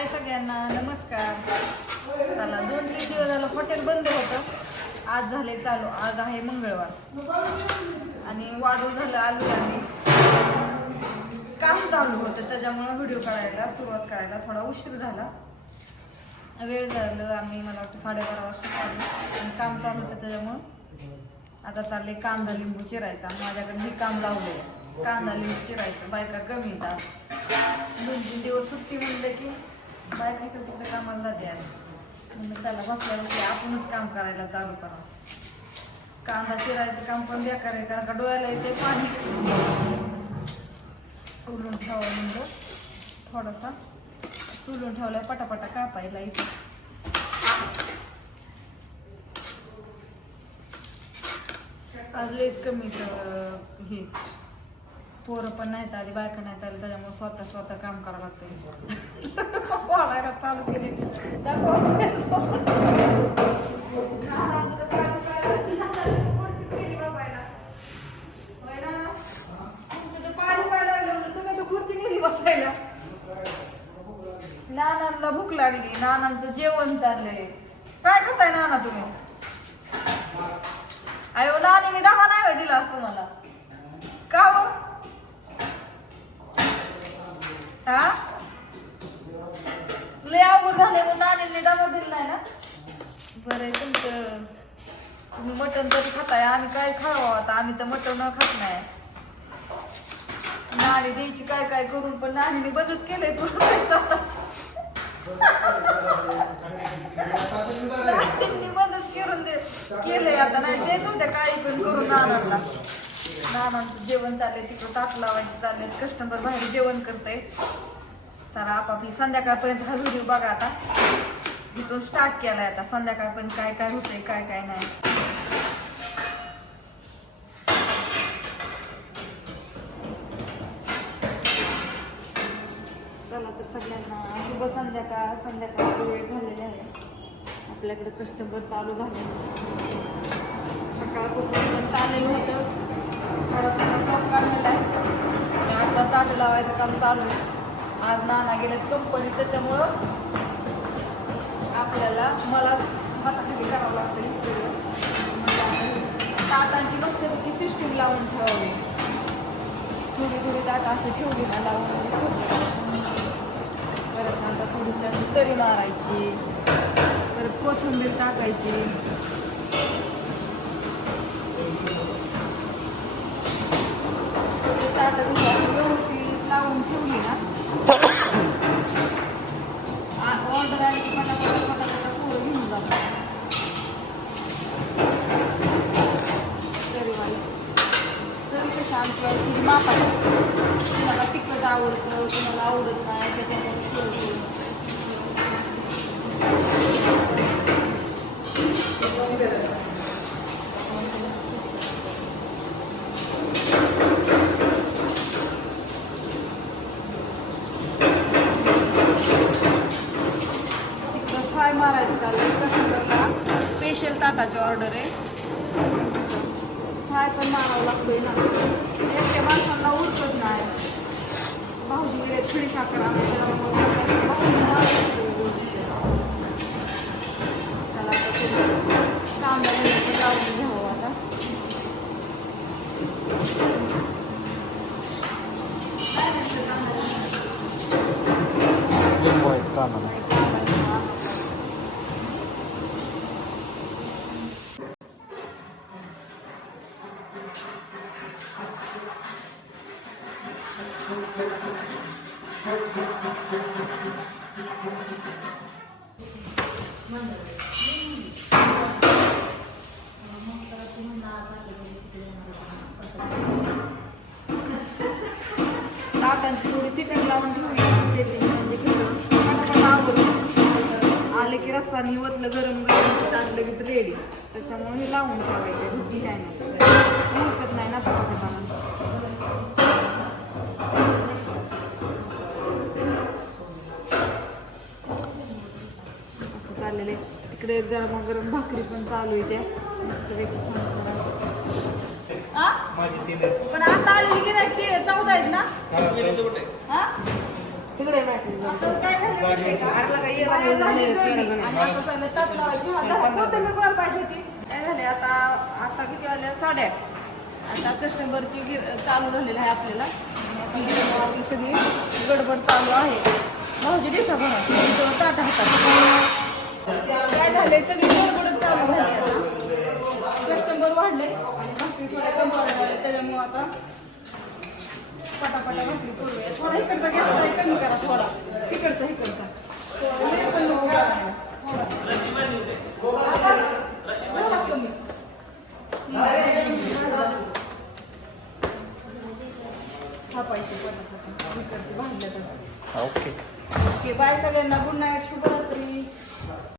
हाय सगळ्यांना नमस्कार. चला दोन तीन दिवस झालं हॉटेल बंद होतं. आज झाले चालू आज आहे मंगळवार. आणि वाढू झालं आलो आम्ही काम चालू होतं त्याच्यामुळं व्हिडिओ काढायला सुरुवात करायला थोडा उशीर झाला. वेळ झालं आम्ही मला वाटतं साडेबारा वाजता चालू. आणि काम चालू होतं त्याच्यामुळं. आता चालले कांदा लिंबू चिरायचा. माझ्याकडे मी काम लावले कांदा लिंबू चिरायचं. बायका कमी येतात. दोन तीन दिवस सुट्टी म्हणलं की बायका इकडे तिकडे कामाला जाते आणि म्हणलं चला बसल्या बसल्या आपणच काम करायला चालू करा. कांदा चिरायचं काम पण बेकार आहे कारण का डोळ्याला येते पाणी. चुलून ठेवा म्हणजे थोडासा. चुलून ठेवलाय पटापटा कापायला इथे आज लेच कमी हे. पोरं पण नाहीत आली बायका नाहीत आली त्याच्यामुळे स्वतः स्वतः काम करावं लागतं वाढायला चालू केले. नानांना भूक लागली. नानांचं जेवण चाललंय. काय करताय नाना तुम्ही? अयो नानीने डबा नाही दिला तुम्हाला. का हो? हो? हा लय अवघड झाले मग नानीने डबा दिला नाही ना? बरं आहे तुमचं. तुम्ही मटण तरी खाताय आम्ही काय खावं आता? आम्ही तर मटण खात नाही. नाणी द्यायची काय काय करून पण नानीने बंदच केलंय नानीने बंदच करून दे केलंय आता. नाही देत होत्या काही पण करून नानांना. नानांचं जेवण चाललंय तिकडं ताक लावायचं चाललंय कस्टमर बाहेर जेवण करते तर आपापली संध्याकाळपर्यंत हा व्हिडिओ बघा आता. तिथून स्टार्ट केलाय आता संध्याकाळपर्यंत काय काय होतंय काय काय नाही. चला तर सगळ्यांना शुभ संध्याकाळ संध्याकाळची वेळ झालेली आहे. आपल्याकडे कस्टमर चालू झाले. लावायचं काम चालू आहे. आज नाना गेलेत कंपनीचं त्यामुळं आपल्याला मला हाताखाली करावं लागतं हे ताटांची मस्तपैकी सिस्टीम लावून ठेवावी थोडी थोडी ताट अशी ठेवली ना लावून परत आता थोडीशी अशी तरी मारायची. परत कोथिंबीर टाकायची. थोडी ताटं लावून ठेवली ना ऑर्डर आली की पटापट पटापट पोरं घेऊन जातात तरी कशी आमची तिखट आवडतं कुणाला आवडत नाही त्याच्यामध्ये थोडं तिकडं फ्राय मारायचं चाललंय कस्टमरला ताटाची ऑर्डर आहे. फ्राय पण मारावं लागतोय ना. एकट्या माणसांना उरकत नाही. भाऊजी खडी साखर त्याला कांदा लावून घ्यावं आता. काय म्हणते कांदा? लिंबू आहे कांदा नाही, कांदा नाही. ताटांची थोडी सिटिंग लावून ठेवली सेटिंग म्हणजे कसं पटापट आवडतं की रस्सा निवतलं गरम गरम ताट लगेच रेडी. त्याच्यामुळे हे लावून ठेवायचं. दुसरी काय नाही. उरकत नाही ना चाललेलं आहे तिकडे गरमागरम भाकरी पण चालू आहे त्या. मस्तपैकी छान छान असं. आ? पण आता आलेली गिरायक चौदा आहेत ना? हा तिकडे कोणाला पाहिजे होती? काय झाले आता आता किती वाजल्या साडेआठ आता कस्टमरची गिर- चालू झालेली आहे आपल्याला. ती सगळी गडबड चालू आहे. भाऊजी दिसा म्हणा ताट हातात. झाले सगळी गडबडच चालू झाली आता. कस्टमर वाढले आणि भाकरी थोड्या कमी वाढल्या त्याच्यामुळे आता पटापटा भाकरी करूया. थोडा इकडचा गॅस जरा कमी करा थोडा. इकडचा इकडचा. पण. थोडा. कमी ओके. ओके बाय सगळ्यांना. गुड नाईट शुभ